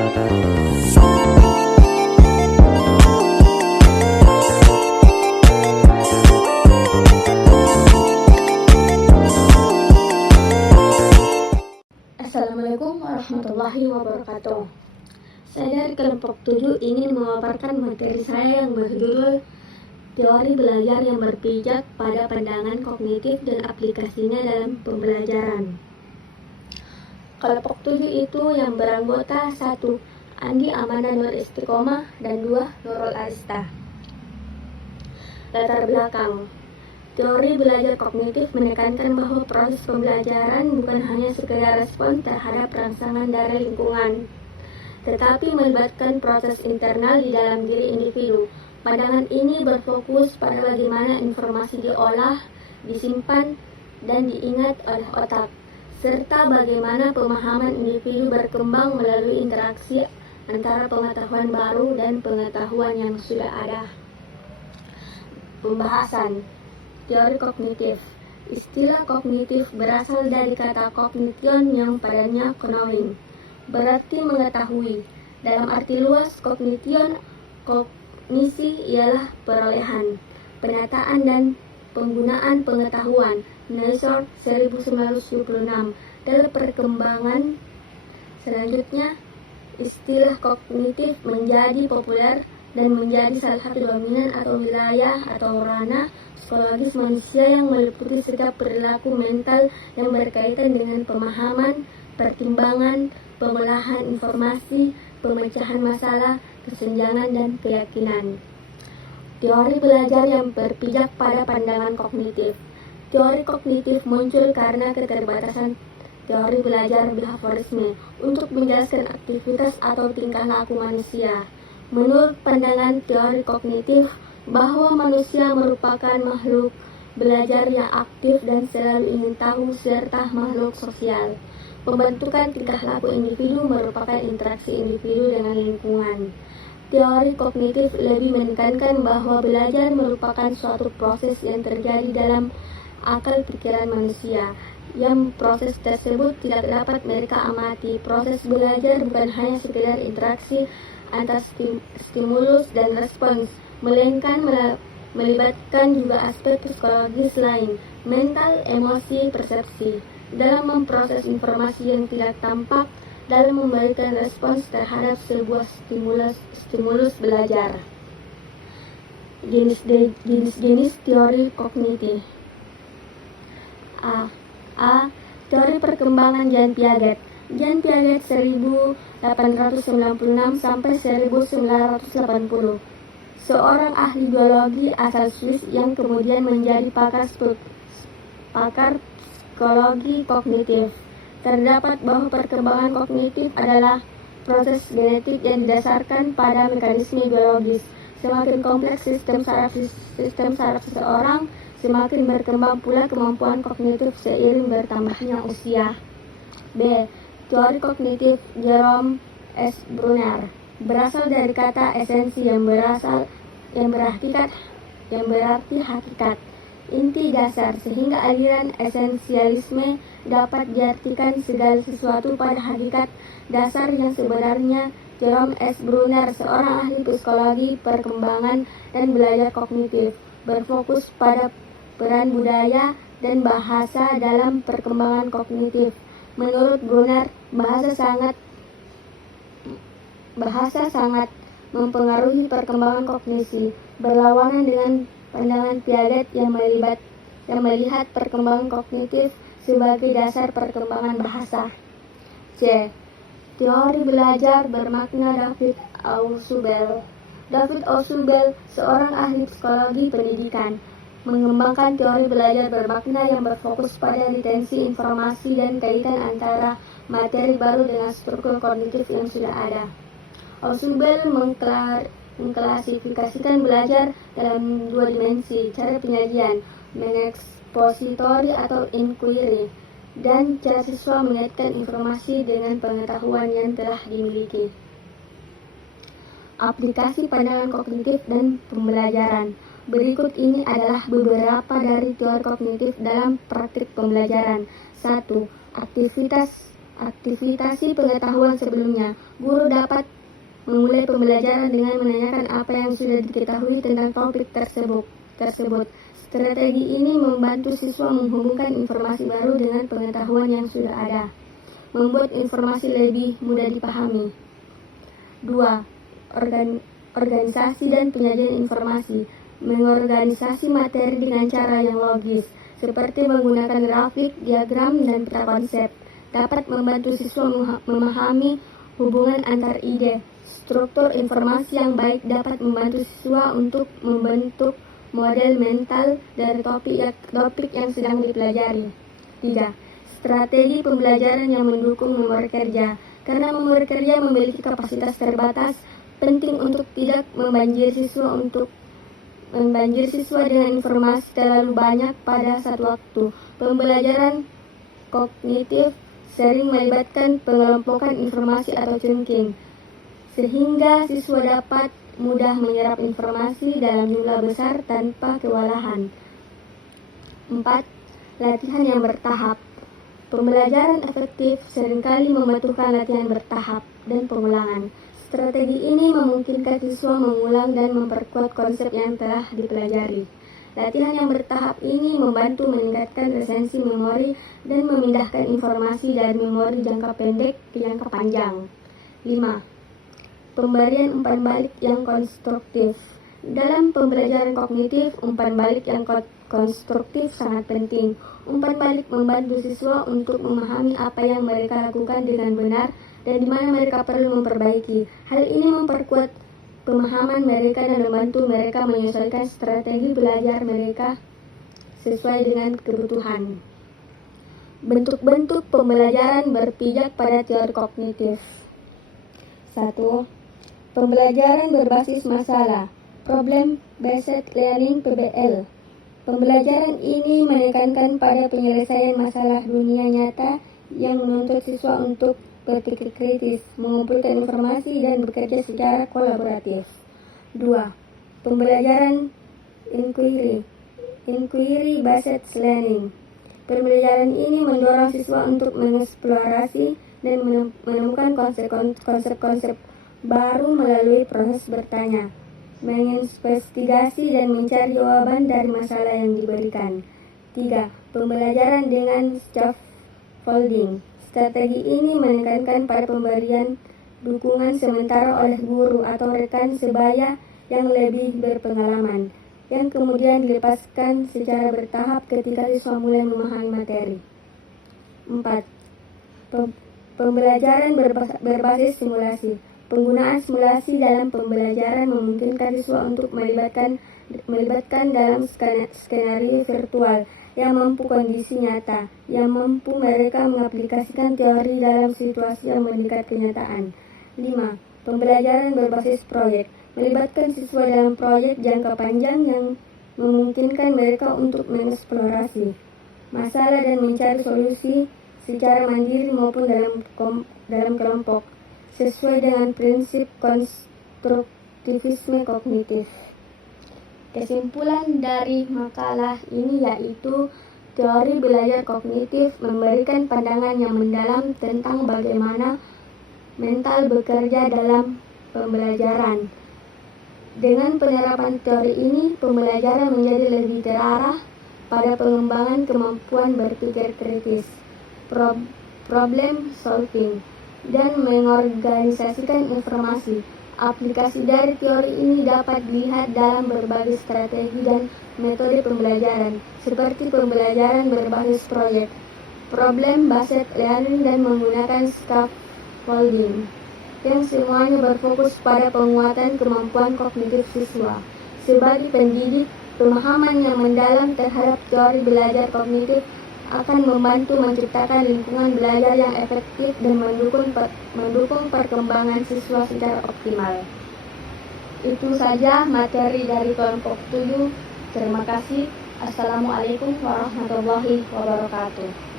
Assalamualaikum warahmatullahi wabarakatuh. Saya dari kelompok 7 ingin memaparkan materi saya yang berjudul Teori Belajar yang Berpijak pada Pandangan Kognitif dan Aplikasinya dalam Pembelajaran. Kelompok 7 itu yang beranggota 1. Andi Amanda Nur Istiqomah dan 2. Nurul Arista. Latar belakang. Teori belajar kognitif menekankan bahwa proses pembelajaran bukan hanya sekedar respon terhadap rangsangan dari lingkungan, tetapi melibatkan proses internal di dalam diri individu. Pandangan ini berfokus pada bagaimana informasi diolah, disimpan, dan diingat oleh otak, serta bagaimana pemahaman individu berkembang melalui interaksi antara pengetahuan baru dan pengetahuan yang sudah ada. Pembahasan teori kognitif. Istilah kognitif berasal dari kata kognition yang padanya knowing, berarti mengetahui. Dalam arti luas, kognisi ialah perolehan, penataan dan penggunaan pengetahuan. Nassar 1926. Dalam perkembangan selanjutnya, istilah kognitif menjadi populer dan menjadi salah satu dominan atau wilayah atau ranah psikologis manusia yang meliputi setiap perilaku mental yang berkaitan dengan pemahaman, pertimbangan, pengolahan informasi, pemecahan masalah, kesenjangan, dan keyakinan. Teori belajar yang berpijak pada pandangan kognitif. Teori kognitif muncul karena keterbatasan teori belajar behaviorisme untuk menjelaskan aktivitas atau tingkah laku manusia. Menurut pandangan teori kognitif, bahwa manusia merupakan makhluk belajar yang aktif dan selalu ingin tahu serta makhluk sosial. Pembentukan tingkah laku individu merupakan interaksi individu dengan lingkungan. Teori kognitif lebih menekankan bahwa belajar merupakan suatu proses yang terjadi dalam akal pikiran manusia, yang proses tersebut tidak dapat mereka amati. Proses belajar bukan hanya sekedar interaksi antara stimulus dan respons, melainkan melibatkan juga aspek psikologis lain, mental, emosi, persepsi, dalam memproses informasi yang tidak tampak, dalam memberikan respons terhadap sebuah stimulus belajar. Jenis teori kognitif. A. Teori perkembangan Jean Piaget. Jean Piaget 1896 sampai 1980. Seorang ahli biologi asal Swiss yang kemudian menjadi pakar psikologi kognitif. Terdapat bahwa perkembangan kognitif adalah proses genetik yang didasarkan pada mekanisme biologis. Semakin kompleks sistem saraf seseorang, semakin berkembang pula kemampuan kognitif seiring bertambahnya usia. B. Teori kognitif Jerome S. Bruner berasal dari kata esensi yang berarti hakikat, inti dasar, sehingga aliran esensialisme dapat diartikan segala sesuatu pada hakikat dasar yang sebenarnya. Jerome S. Bruner, seorang ahli psikologi perkembangan dan belajar kognitif, berfokus pada peran budaya dan bahasa dalam perkembangan kognitif. Menurut Bruner, bahasa sangat mempengaruhi perkembangan kognisi, berlawanan dengan pandangan Piaget yang melihat perkembangan kognitif sebagai dasar perkembangan bahasa. C. Teori belajar bermakna David Ausubel. David Ausubel, seorang ahli psikologi pendidikan, mengembangkan teori belajar bermakna yang berfokus pada retensi informasi dan kaitan antara materi baru dengan struktur kognitif yang sudah ada. Ausubel mengklasifikasikan belajar dalam dua dimensi: cara penyajian, mengekspositori atau inquiry, dan cara siswa mengaitkan informasi dengan pengetahuan yang telah dimiliki. Aplikasi pandangan kognitif dan pembelajaran. Berikut ini adalah beberapa dari teori kognitif dalam praktik pembelajaran. 1. aktivitas pengetahuan sebelumnya. Guru dapat memulai pembelajaran dengan menanyakan apa yang sudah diketahui tentang topik tersebut. Strategi ini membantu siswa menghubungkan informasi baru dengan pengetahuan yang sudah ada, membuat informasi lebih mudah dipahami. 2. Organisasi dan penyajian informasi. Mengorganisasi materi dengan cara yang logis, seperti menggunakan grafik, diagram, dan peta konsep, dapat membantu siswa memahami hubungan antar ide. Struktur informasi yang baik dapat membantu siswa untuk membentuk model mental dari topik yang sedang dipelajari. 3. Strategi pembelajaran yang mendukung memori kerja. Karena memori kerja memiliki kapasitas terbatas, penting untuk tidak membanjiri siswa dengan informasi terlalu banyak pada satu waktu. Pembelajaran kognitif sering melibatkan pengelompokan informasi atau chunking, sehingga siswa dapat mudah menyerap informasi dalam jumlah besar tanpa kewalahan. 4. Latihan yang bertahap. Pembelajaran efektif seringkali membutuhkan latihan bertahap dan pengulangan. Strategi ini memungkinkan siswa mengulang dan memperkuat konsep yang telah dipelajari. Latihan yang bertahap ini membantu meningkatkan retensi memori dan memindahkan informasi dari memori jangka pendek ke jangka panjang. 5. Pemberian umpan balik yang konstruktif. Dalam pembelajaran kognitif, umpan balik yang konstruktif sangat penting. Umpan balik membantu siswa untuk memahami apa yang mereka lakukan dengan benar dan di mana mereka perlu memperbaiki. Hal ini memperkuat pemahaman mereka dan membantu mereka menyesuaikan strategi belajar mereka sesuai dengan kebutuhan. Bentuk-bentuk pembelajaran berpijak pada teori kognitif. 1. Pembelajaran berbasis masalah, Problem Based Learning (PBL). Pembelajaran ini menekankan pada penyelesaian masalah dunia nyata yang menuntut siswa untuk berpikir kritis, mengumpulkan informasi, dan bekerja secara kolaboratif. 2. Pembelajaran Inquiry Based Learning. Pembelajaran ini mendorong siswa untuk mengeksplorasi dan menemukan konsep-konsep baru melalui proses bertanya, menginvestigasi dan mencari jawaban dari masalah yang diberikan. 3. Pembelajaran dengan scaffolding. Strategi ini menekankan pada pemberian dukungan sementara oleh guru atau rekan sebaya yang lebih berpengalaman, yang kemudian dilepaskan secara bertahap ketika siswa mulai memahami materi. 4. Pembelajaran berbasis simulasi. Penggunaan simulasi dalam pembelajaran memungkinkan siswa untuk melibatkan dalam skenario virtual yang mampu kondisi nyata, yang mampu mereka mengaplikasikan teori dalam situasi yang mendekat kenyataan. 5. Pembelajaran berbasis proyek. Melibatkan siswa dalam proyek jangka panjang yang memungkinkan mereka untuk mengeksplorasi masalah dan mencari solusi secara mandiri maupun dalam kelompok, sesuai dengan prinsip konstruktivisme kognitif. Kesimpulan dari makalah ini yaitu teori belajar kognitif memberikan pandangan yang mendalam tentang bagaimana mental bekerja dalam pembelajaran. Dengan penerapan teori ini, pembelajaran menjadi lebih terarah pada pengembangan kemampuan berpikir kritis, problem solving, dan mengorganisasikan informasi. Aplikasi dari teori ini dapat dilihat dalam berbagai strategi dan metode pembelajaran, seperti pembelajaran berbasis proyek, problem based learning, dan menggunakan scaffolding, yang semuanya berfokus pada penguatan kemampuan kognitif siswa. Sebagai pendidik, pemahaman yang mendalam terhadap teori belajar kognitif akan membantu menciptakan lingkungan belajar yang efektif dan mendukung perkembangan siswa secara optimal. Itu saja materi dari kelompok 7. Terima kasih. Assalamualaikum warahmatullahi wabarakatuh.